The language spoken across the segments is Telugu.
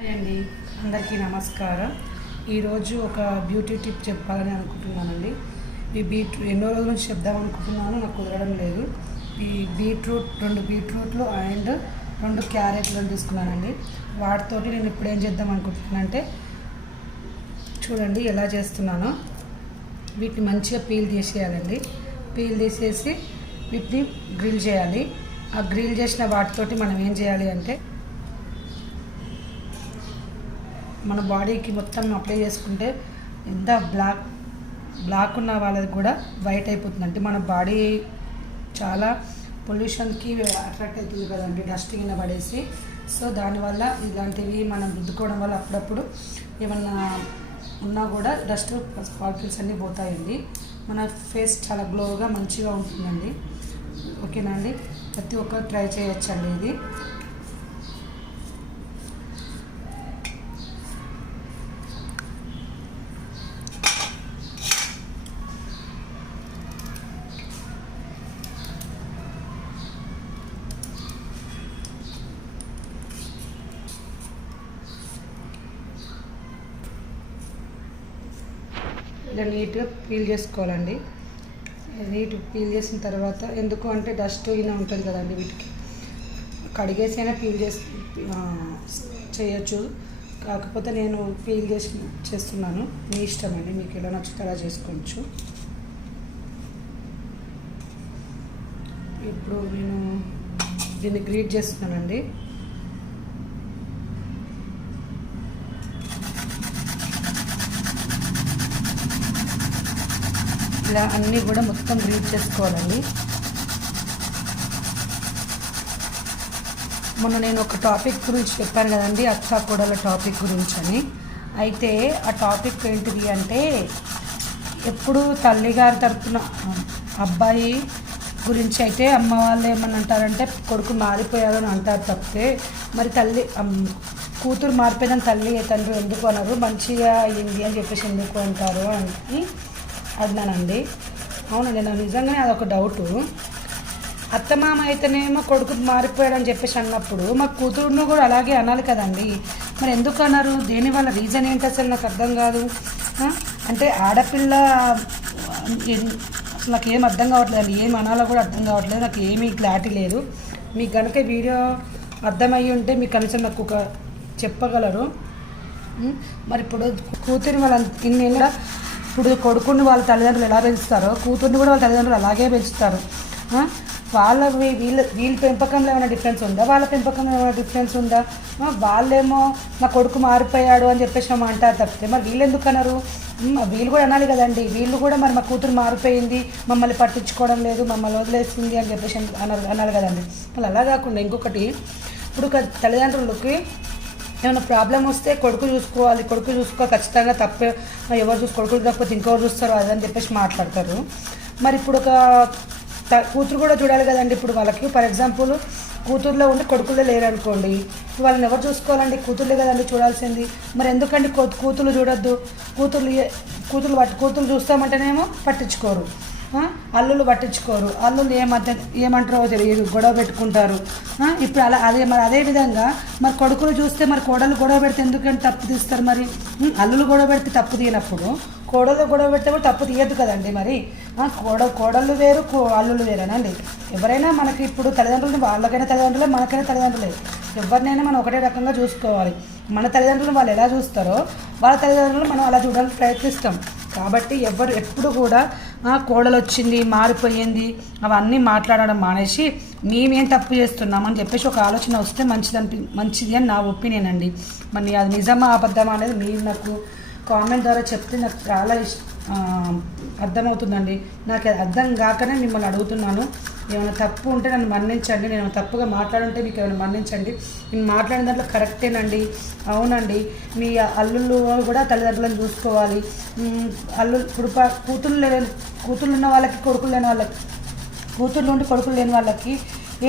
హాయ్ అండి. అందరికీ నమస్కారం. ఈరోజు ఒక బ్యూటీ టిప్ చెప్పాలని అనుకుంటున్నానండి. ఈ బీట్రూట్ ఎన్నో రోజుల నుంచి చెప్దాం అనుకుంటున్నాను నాకు కుదరడం లేదు. ఈ బీట్రూట్ రెండు బీట్రూట్లు అండ్ రెండు క్యారెట్లు తీసుకున్నానండి. వాటితోటి నేను ఇప్పుడు ఏం చేద్దాం అనుకుంటున్నానంటే చూడండి ఎలా చేస్తున్నానో. వీటిని మంచిగా పీల్ తీసేయాలండి. పీల్ తీసేసి వీటిని గ్రిల్ చేయాలి. ఆ గ్రిల్ చేసిన వాటితోటి మనం ఏం చేయాలి అంటే మన బాడీకి మొత్తం అప్లై చేసుకుంటే ఎంత బ్లాక్ బ్లాక్ ఉన్న వాళ్ళది కూడా వైట్ అయిపోతుంది. అంటే మన బాడీ చాలా పొల్యూషన్కి అట్రాక్ట్ అవుతుంది కదండి డస్ట్ కింద పడేసి. సో దానివల్ల ఇలాంటివి మనం రుద్దుకోవడం వల్ల అప్పుడప్పుడు ఏమన్నా ఉన్నా కూడా డస్ట్ పార్టికల్స్ అన్నీ పోతాయండి. మన ఫేస్ చాలా గ్లోగా మంచిగా ఉంటుందండి. ఓకేనా అండి? ప్రతి ఒక్కరు ట్రై చేయొచ్చండి ఇది ఇలా నీట్గా పీల్ చేసుకోవాలండి. నీట్ పీల్ చేసిన తర్వాత ఎందుకు అంటే డస్ట్ ఇలా ఉంటుంది కదండి వీటికి. కడిగేసి అయినా పీల్ చేసి చేయొచ్చు. కాకపోతే నేను పీల్ చేసి చేస్తున్నాను. మీ ఇష్టం అండి. మీకు ఎలా నచ్చితే అలా చేసుకోవచ్చు. ఇప్పుడు నేను దీన్ని గ్రీట్ చేస్తున్నానండి. ఇలా అన్నీ కూడా మొత్తం గ్రీట్ చేసుకోవాలండి. మొన్న నేను ఒక టాపిక్ గురించి చెప్పాను కదండి అత్త కూడల టాపిక్ గురించి అని. అయితే ఆ టాపిక్ ఏంటిది అంటే ఎప్పుడు తల్లిగారి తరఫున అబ్బాయి గురించి అయితే అమ్మ వాళ్ళు ఏమని అంటారంటే కొడుకు మారిపోయారని అంటారు తప్పితే మరి తల్లి కూతురు మారిపోయిన తల్లి తండ్రి ఎందుకు అన్నారు మంచిగా అయ్యింది అని చెప్పేసి ఎందుకు అంటారు అని. అన్నానండి. అవునండి నాకు నిజంగానే అదొక డౌటు. అత్తమామ అయితేనేమో కొడుకు మారిపోయాడని చెప్పేసి అన్నప్పుడు మా కూతురును కూడా అలాగే అనాలి కదండి. మరి ఎందుకు అన్నారు? దేని వల్ల? రీజన్ ఏంటి అసలు? నాకు అర్థం కాదు. అంటే ఆడపిల్ల అసలు నాకు ఏం అర్థం కావట్లేదు. ఏం అనాలో కూడా అర్థం కావట్లేదు. నాకు ఏమీ క్లారిటీ లేదు. మీకు కనుక వీడియో అర్థమయ్యి ఉంటే మీకు కనీసం నాకు ఒక చెప్పగలరు. మరి ఇప్పుడు కూతురు వాళ్ళ ఇన్నేళ్ళ కూడా ఇప్పుడు కొడుకుని వాళ్ళ తల్లిదండ్రులు ఎలా పెంచుతారో కూతుర్ని కూడా వాళ్ళ తల్లిదండ్రులు అలాగే పెంచుతారు. వాళ్ళ వీళ్ళ వీళ్ళ పెంపకంలో ఏమైనా డిఫరెన్స్ ఉందా? వాళ్ళ పెంపకంలో ఏమైనా డిఫరెన్స్ ఉందా? వాళ్ళేమో నా కొడుకు మారిపోయాడు అని చెప్పేసి మేము అంటారు తప్పితే మరి వీళ్ళు ఎందుకు అన్నారు వీళ్ళు కూడా అనాలి కదండి. వీళ్ళు కూడా మరి మా కూతురు మారిపోయింది మమ్మల్ని పట్టించుకోవడం లేదు మమ్మల్ని వదిలేసింది అని చెప్పేసి అన్నారు అనాలి కదండి. వాళ్ళు అలా కాకుండా ఇంకొకటి ఇప్పుడు ఒక తల్లిదండ్రులకి ఏమైనా ప్రాబ్లం వస్తే కొడుకు చూసుకోవాలి. కొడుకు చూసుకో ఖచ్చితంగా తప్పే. ఎవరు చూసి కొడుకులు కాకపోతే ఇంకెవరు చూస్తారు అదని చెప్పేసి మాట్లాడతారు. మరి ఇప్పుడు ఒక త- కూతురు కూడా చూడాలి కదండి. ఇప్పుడు వాళ్ళకి ఫర్ ఎగ్జాంపుల్ కూతురులో ఉండి కొడుకులే లేరనుకోండి వాళ్ళని ఎవరు చూసుకోవాలండి? కూతుర్లే కదండి చూడాల్సింది. మరి ఎందుకండి కూతుర్లు కూతురు చూడొద్దు? కూతుర్లు కూతుర్లు కూతురు పట్టు కూతురు చూస్తామంటేనేమో పట్టించుకోరు. అల్లులు పట్టించుకోరు. అల్లులు ఏమంత ఏమంటారో తెలియదు. గొడవ పెట్టుకుంటారు. ఇప్పుడు అలా అదే మరి అదే విధంగా మరి కొడుకులు చూస్తే మరి కోడలు గొడవ పెడితే ఎందుకంటే తప్పు తీస్తారు మరి? అల్లులు గొడవ పెడితే తప్పు తీయనప్పుడు కోడలు గొడవ పెడితే కూడా తప్పు తీయద్దు కదండి మరి? కోడ కోడళ్ళు వేరు కో అల్లులు వేరేనండి. ఎవరైనా మనకి ఇప్పుడు తల్లిదండ్రులు వాళ్ళకైనా తల్లిదండ్రులే మనకైనా తల్లిదండ్రులే. ఎవరినైనా మనం ఒకటే రకంగా చూసుకోవాలి. మన తల్లిదండ్రులు వాళ్ళు ఎలా చూస్తారో వాళ్ళ తల్లిదండ్రులు మనం అలా చూడడానికి ప్రయత్నిస్తాం. కాబట్టి ఎవరు ఎప్పుడు కూడా కోడలు వచ్చింది మారిపోయింది అవన్నీ మాట్లాడడం మానేసి మేమేం తప్పు చేస్తున్నామని చెప్పేసి ఒక ఆలోచన వస్తే మంచిది అనిపి మంచిది అని నా ఒపీనియన్ అండి మరి అది నిజమా అబద్ధమా అనేది మీరు నాకు కామెంట్ ద్వారా చెప్తే నాకు చాలా ఇష్టం అర్థమవుతుందండి. నాకు అది అర్థం కాకనే మిమ్మల్ని అడుగుతున్నాను. ఏమైనా తప్పు ఉంటే నన్ను మన్నించండి. నేను తప్పుగా మాట్లాడుంటే మీకు ఏమైనా మన్నించండి. నేను మాట్లాడిన దాంట్లో కరెక్టేనండి. అవునండి. మీ అల్లుళ్ళు కూడా తల్లిదండ్రులను చూసుకోవాలి. అల్లు ఇప్పుడు ప- కూతుళ్ళు లేని కూతుళ్ళు ఉన్న వాళ్ళకి కొడుకులు లేని వాళ్ళకి కూతుర్లు ఉండి కొడుకులు లేని వాళ్ళకి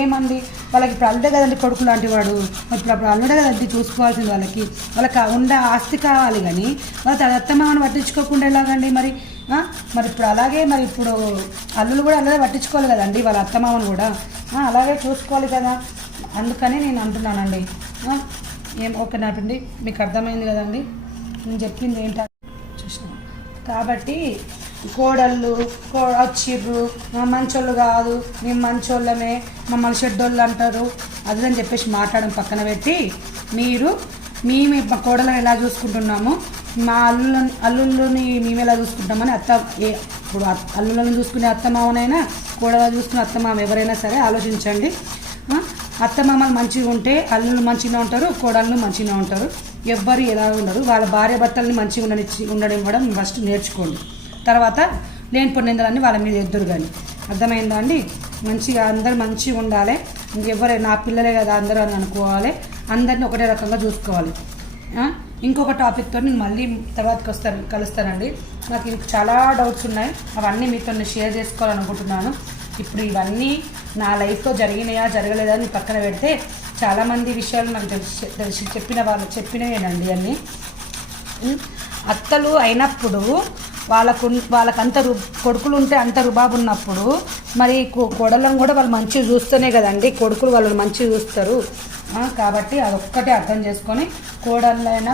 ఏమంది? వాళ్ళకి ఇప్పుడు అల్లుడే కదండి కొడుకు లాంటి వాడు. మరి ఇప్పుడు అప్పుడు అల్లుడే కదండి చూసుకోవాల్సింది వాళ్ళకి. వాళ్ళకి ఉండే ఆస్తి కావాలి కానీ వాళ్ళ అత్తమామని పట్టించుకోకుండా ఎలాగండి మరి? మరి ఇప్పుడు అలాగే మరి ఇప్పుడు అల్లులు కూడా అలాగే పట్టించుకోవాలి కదండి వాళ్ళ అత్తమామను కూడా. అలాగే చూసుకోవాలి కదా. అందుకని నేను అంటున్నానండి. ఏం ఓకే నాటండి. మీకు అర్థమైంది కదండి. నేను చెప్పింది ఏంటంటే చూసినా. కాబట్టి కోడళ్ళు కో వచ్చిర్రు మా మంచోళ్ళు కాదు మేము మంచోళ్ళమే మమ్మల్ని షెడ్డోళ్ళు అంటారు. అదని అని చెప్పేసి మాట్లాడడం పక్కన పెట్టి మీరు మేము మా కోడలను ఎలా చూసుకుంటున్నాము మా అల్లుల అల్లుళ్ళని మేము ఎలా చూసుకుంటామని అత్త ఏ ఇప్పుడు అత్- అల్లులను చూసుకునే అత్తమామనైనా కోడలు చూసుకునే అత్తమామ ఎవరైనా సరే ఆలోచించండి. అత్తమామలు మంచిగా ఉంటే అల్లులు మంచిగా ఉంటారు కోడళ్ళు మంచిగా ఉంటారు. ఎవ్వరు ఎలా ఉండరు వాళ్ళ భార్య భర్తల్ని మంచిగా ఉండనిచ్చి ఉండడం ఇవ్వడం ఫస్ట్ నేర్చుకోండి. తర్వాత లేని పొన్నిందలన్నీ వాళ్ళ మీద ఎద్దురు కానీ అర్థమైందా అండి? మంచిగా అందరు మంచిగా ఉండాలి. ఎవరు నా పిల్లలే కదా అందరూ అని అనుకోవాలి. అందరిని ఒకటే రకంగా చూసుకోవాలి. ఇంకొక టాపిక్తో నేను మళ్ళీ తర్వాతకి వస్తాను కలుస్తానండి. నాకు ఇంక చాలా డౌట్స్ ఉన్నాయి. అవన్నీ మీతో షేర్ చేసుకోవాలనుకుంటున్నాను. ఇప్పుడు ఇవన్నీ నా లైఫ్లో జరిగినాయా జరగలేదా అని పక్కన పెడితే చాలామంది విషయాలు నాకు తెలిసి తెలిసి చెప్పిన వాళ్ళు చెప్పినవేనండి అన్నీ. అత్తలు అయినప్పుడు వాళ్ళకు వాళ్ళకంత రు కొడుకులు ఉంటే అంత రుబాబు ఉన్నప్పుడు మరి కొడలను కూడా వాళ్ళు మంచిగా చూస్తేనే కదండి. కొడుకులు వాళ్ళని మంచిగా చూస్తారు. కాబట్టి అదొక్కటే అర్థం చేసుకొని కోడళ్ళైనా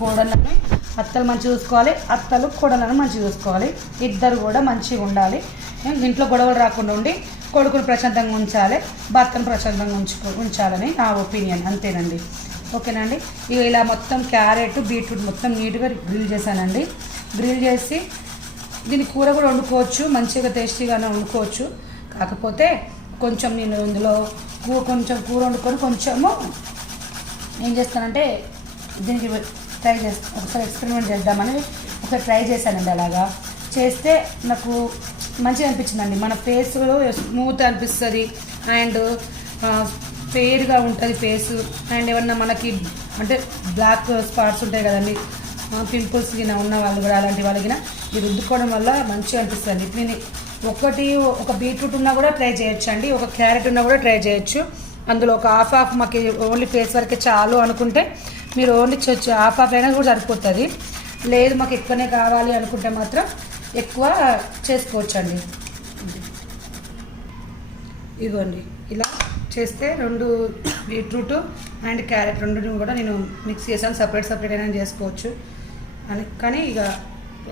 కోడళ్ళని అత్తలు మంచిగా చూసుకోవాలి. అత్తలు కోడళ్ళను మంచిగా చూసుకోవాలి. ఇద్దరు కూడా మంచిగా ఉండాలి. ఇంట్లో గొడవలు రాకుండా ఉండి కొడుకును ప్రశాంతంగా ఉంచాలి. భర్తను ప్రశాంతంగా ఉంచుకో ఉంచాలని నా ఒపీనియన్. అంతేనండి. ఓకేనండి? ఇలా మొత్తం క్యారెట్ బీట్రూట్ మొత్తం నీట్గా గ్రిల్ చేశానండి. గ్రిల్ చేసి దీని కూర కూడా వండుకోవచ్చు మంచిగా టేస్టీగానే వండుకోవచ్చు. కాకపోతే కొంచెం నేను ఇందులో కూ కొంచెం కూర వండుకొని కొంచెము ఏం చేస్తానంటే దీనికి ట్రై చేస్తాను ఒకసారి ఎక్స్పెరిమెంట్ చేద్దామని ఒకసారి ట్రై చేశానండి అలాగా. చేస్తే నాకు మంచిగా అనిపించిందండి. మన ఫేస్లో స్మూత్ అనిపిస్తుంది. అండ్ ఫెయిర్గా ఉంటుంది ఫేస్. అండ్ ఏమన్నా మనకి అంటే బ్లాక్ స్పాట్స్ ఉంటాయి కదండి పింపుల్స్ గిన ఉన్న వాళ్ళు కూడా అలాంటి వాళ్ళకి ఇది రుద్దుకోవడం వల్ల మంచిగా అనిపిస్తుంది. ఇప్పుడు నేను ఒకటి ఒక బీట్రూట్ ఉన్నా కూడా ట్రై చేయొచ్చు అండి ఒక క్యారెట్ ఉన్నా కూడా ట్రై చేయొచ్చు. అందులో ఒక హాఫ్ హాఫ్ మాకు ఓన్లీ ఫేస్ వరకే చాలు అనుకుంటే మీరు ఓన్లీ హాఫ్ హాఫ్ అయినా కూడా సరిపోతుంది. లేదు మాకు ఎక్కువనే కావాలి అనుకుంటే మాత్రం ఎక్కువ చేసుకోవచ్చండి. ఇదిగోండి. ఇలా చేస్తే రెండు బీట్రూట్ అండ్ క్యారెట్ రెండు కూడా నేను మిక్స్ చేశాను. సపరేట్ సపరేట్ అయినా చేసుకోవచ్చు. అని కానీ ఇక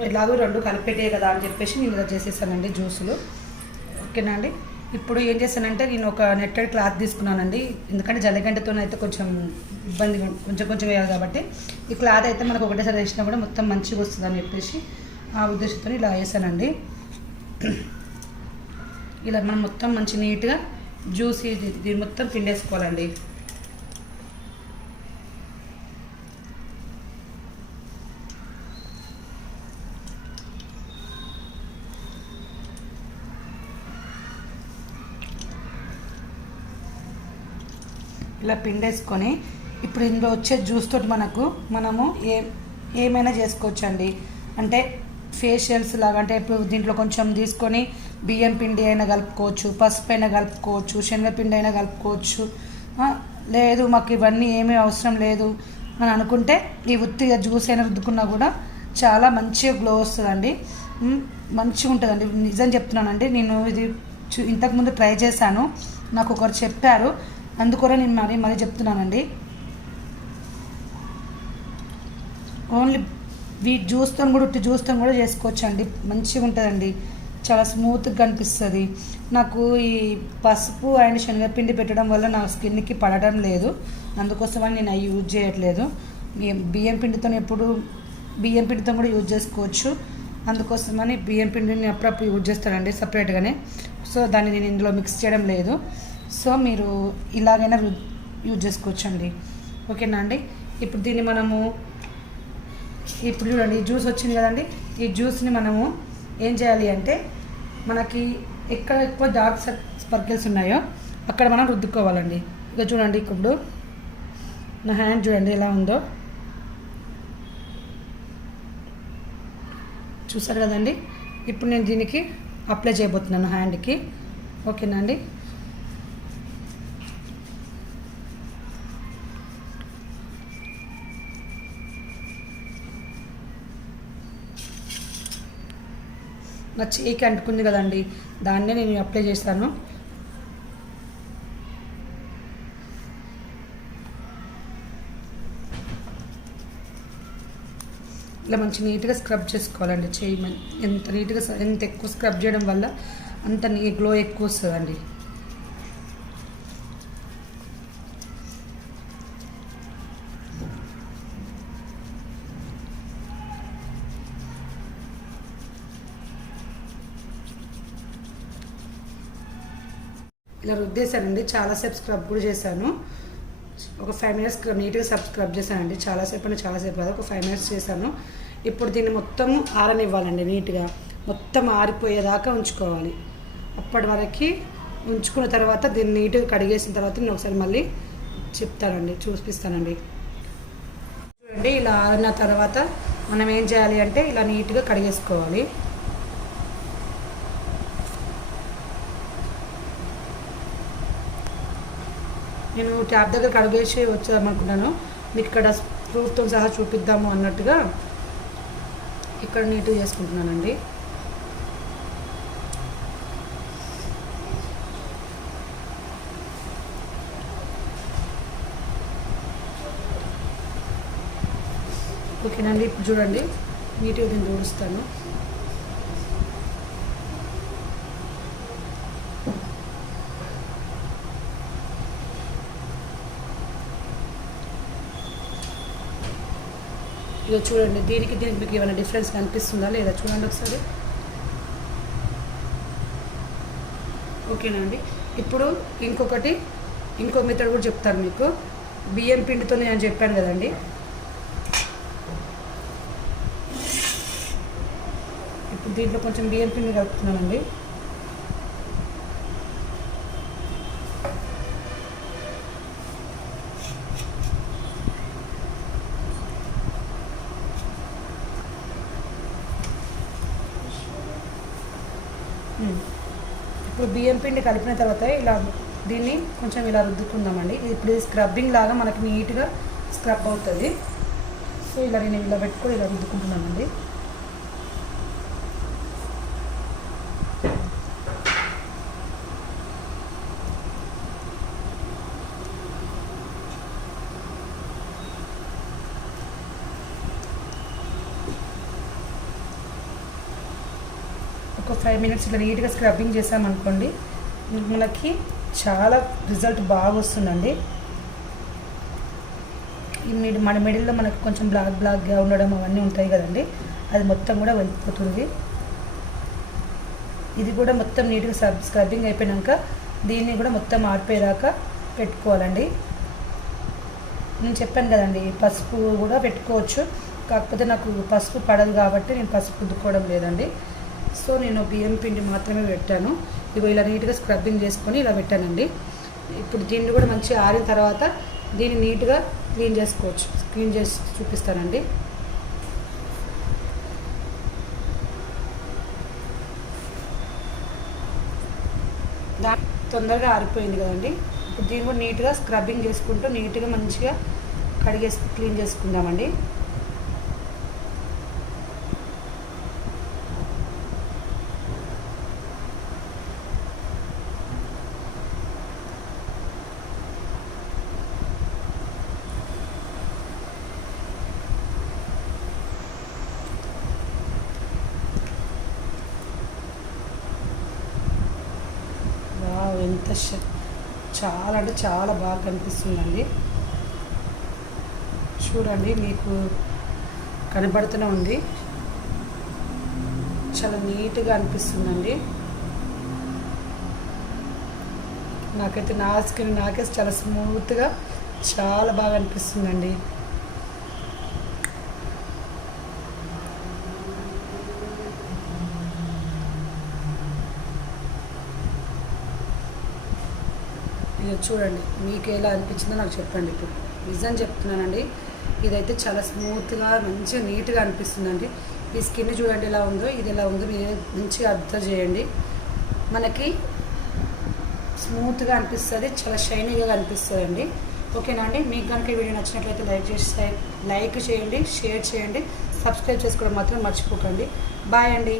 ఎలాగో రెండు కలిపెట్టే కదా అని చెప్పేసి నేను ఇలా చేసేసానండి జ్యూసులు. ఓకేనా అండి? ఇప్పుడు ఏం చేశానంటే నేను ఒక నెట్టెడ్ క్లాత్ తీసుకున్నానండి. ఎందుకంటే జల్లగంటతో అయితే కొంచెం ఇబ్బంది కొంచెం కొంచెం వేయాలి కాబట్టి. ఈ క్లాత్ అయితే మనకు ఒకటేసారి వేసినా కూడా మొత్తం మంచిగా వస్తుంది అని చెప్పేసి ఆ ఉద్దేశంతో ఇలా వేసానండి. ఇలా మనం మొత్తం మంచి నీట్గా జ్యూస్ దీన్ని మొత్తం పిండేసుకోవాలండి. ఇలా పిండేసుకొని ఇప్పుడు ఇందులో వచ్చే జ్యూస్ తోటి మనకు మనము ఏ ఏమైనా చేసుకోవచ్చండి. అంటే ఫేషియల్స్ లాగా అంటే ఇప్పుడు దీంట్లో కొంచెం తీసుకొని బియ్యం పిండి అయినా కలుపుకోవచ్చు పసుపు అయినా కలుపుకోవచ్చు శనగపిండి అయినా కలుపుకోవచ్చు. లేదు మాకు ఇవన్నీ ఏమీ అవసరం లేదు అని అనుకుంటే ఈ ఉత్తిగా జ్యూస్ అయినా రుద్దుకున్నా కూడా చాలా మంచిగా గ్లో వస్తుందండి. మంచిగా ఉంటుందండి. నిజం చెప్తున్నానండి. నేను ఇది చూ- ఇంతకుముందు ట్రై చేశాను. నాకు ఒకరు చెప్పారు. అందుకొరే నేను మరీ మరీ చెప్తున్నానండి. ఓన్లీ వీటి జ్యూస్తో కూడా ఇటు జ్యూస్తో కూడా చేసుకోవచ్చు అండి మంచిగా ఉంటుందండి. చాలా స్మూత్గా కనిపిస్తుంది. నాకు ఈ పసుపు అండ్ శనగపిండి పెట్టడం వల్ల నా స్కిన్కి పడడం లేదు. అందుకోసమని నేను అవి యూజ్ చేయట్లేదు. బియ్యం పిండితో ఎప్పుడు బియ్యం పిండితో కూడా యూజ్ చేసుకోవచ్చు. అందుకోసమని బియ్యం పిండిని అప్పుడప్పుడు యూజ్ చేస్తానండి సపరేట్గానే. సో దాన్ని నేను ఇందులో మిక్స్ చేయడం లేదు. సో మీరు ఇలాగైనా యూజ్ చేసుకోవచ్చండి. ఓకేనా అండి? ఇప్పుడు దీన్ని మనము ఇప్పుడు చూడండి ఈ జ్యూస్ వచ్చింది కదండి. ఈ జ్యూస్ని మనము ఏం చేయాలి అంటే మనకి ఎక్కడ ఎక్కువ డార్క్ స్పర్కిల్స్ ఉన్నాయో అక్కడ మనం రుద్దుకోవాలండి. ఇక చూడండి ఇప్పుడు నా హ్యాండ్ చూడండి ఎలా ఉందో. చూసారు కదండి? ఇప్పుడు నేను దీనికి అప్లై చేయబోతున్నాను హ్యాండ్కి. ఓకేనా అండి? నా చేయికి అంటుకుంది కదండి దాన్నే నేను అప్లై చేస్తాను. ఇలా మంచి నీట్గా స్క్రబ్ చేసుకోవాలండి చేయి ఎంత నీట్గా ఎంత ఎక్కువ స్క్రబ్ చేయడం వల్ల అంత నీ గ్లో ఎక్కువ వస్తుందండి. ఇలా రుద్దేశానండి. చాలాసేపు స్క్రబ్ కూడా చేశాను. ఒక ఫైవ్ మినిట్స్ స్క్రబ్ నీట్గా సబ్ స్క్రబ్ చేశానండి. చాలాసేపు అంటే చాలాసేపు కాదు. ఒక ఫైవ్ మినిట్స్ చేశాను. ఇప్పుడు దీన్ని మొత్తం ఆరనివ్వాలండి నీట్గా. మొత్తం ఆరిపోయేదాకా ఉంచుకోవాలి. అప్పటి వరకు ఉంచుకున్న తర్వాత దీన్ని నీట్గా కడిగేసిన తర్వాత నేను ఒకసారి మళ్ళీ చెప్తానండి చూపిస్తానండి. చూడండి ఇలా ఆరిన తర్వాత మనం ఏం చేయాలి అంటే ఇలా నీట్గా కడిగేసుకోవాలి. నేను ట్యాప్ దగ్గర కడిగేసి వచ్చామనుకున్నాను మీకు ఇక్కడ ప్రూఫ్తో సహా చూపిద్దాము అన్నట్టుగా ఇక్కడ నీట్గా చేసుకుంటున్నానండి. ఓకేనండి ఇప్పుడు చూడండి. నీట్గా నేను చూపిస్తాను ఇదో చూడండి దీనికి దీనికి మీకు ఏమైనా డిఫరెన్స్ కనిపిస్తుందా లేదా చూడండి ఒకసారి. ఓకేనా అండి ఇప్పుడు ఇంకొకటి ఇంకో మెథడ్ కూడా చెప్తాను మీకు. బియ్యం పిండితో నేను చెప్పాను కదండి. ఇప్పుడు దీంట్లో కొంచెం బియ్యం పిండి కలుపుతున్నానండి. ఇప్పుడు బియ్యం పిండి కలిపిన తర్వాత ఇలా దీన్ని కొంచెం ఇలా రుద్దుకుందామండి. ఇప్పుడు స్క్రబ్బింగ్ లాగా మనకి నీట్గా స్క్రబ్ అవుతుంది. సో ఇలా నేను ఇలా పెట్టుకొని ఇలా రుద్దుకుంటున్నామండి. ఒక ఫైవ్ మినిట్స్ ఇట్లా నీట్గా స్క్రబ్బింగ్ చేసామనుకోండి మనకి చాలా రిజల్ట్ బాగా వస్తుందండి. ఈ మిడి మన మిడిల్లో మనకు కొంచెం బ్లాక్ బ్లాక్గా ఉండడం అవన్నీ ఉంటాయి కదండి. అది మొత్తం కూడా వెళ్ళిపోతుంది. ఇది కూడా మొత్తం నీట్గా స్క్రబ్ స్క్రబ్బింగ్ అయిపోయాక దీన్ని కూడా మొత్తం ఆడిపోయేదాకా పెట్టుకోవాలండి. నేను చెప్పాను కదండి పసుపు కూడా పెట్టుకోవచ్చు. కాకపోతే నాకు పసుపు పడదు కాబట్టి నేను పసుపు రుద్దుకోవడం లేదండి. సో నేను బియ్యం పిండి మాత్రమే పెట్టాను. ఇగో ఇలా నీట్గా స్క్రబ్బింగ్ చేసుకొని ఇలా పెట్టానండి. ఇప్పుడు దీన్ని కూడా మంచిగా ఆరిన తర్వాత దీన్ని నీట్గా క్లీన్ చేసుకోవచ్చు. క్లీన్ చేసి చూపిస్తానండి. దా తొందరగా ఆరిపోయింది కదండి. ఇప్పుడు దీన్ని కూడా నీట్గా స్క్రబ్బింగ్ చేసుకుంటూ నీట్గా మంచిగా కడిగేసి క్లీన్ చేసుకుందామండి. చాలా అంటే చాలా బాగా కనిపిస్తుందండి. చూడండి మీకు కనబడుతూనే ఉంది. చాలా నీట్గా అనిపిస్తుందండి. నాకైతే నా స్కిన్ నాకే చాలా స్మూత్గా చాలా బాగా అనిపిస్తుందండి. ఇది చూడండి మీకు ఎలా అనిపించిందో నాకు చెప్పండి ఇప్పుడు. నిజం చెప్తున్నానండి ఇదైతే చాలా స్మూత్గా మంచిగా నీట్గా అనిపిస్తుందండి. ఈ స్కిన్ చూడండి ఎలా ఉందో ఇది ఎలా ఉందో మీరు మంచిగా అబ్జర్వ్ చేయండి. మనకి స్మూత్గా అనిపిస్తుంది చాలా షైనీగా అనిపిస్తుంది అండి ఓకేనా అండి? మీకు కనుక ఈ వీడియో నచ్చినట్లయితే లైక్ చేసి లైక్ చేయండి షేర్ చేయండి సబ్స్క్రైబ్ చేసుకోవడం మాత్రం మర్చిపోకండి. బాయ్ అండి.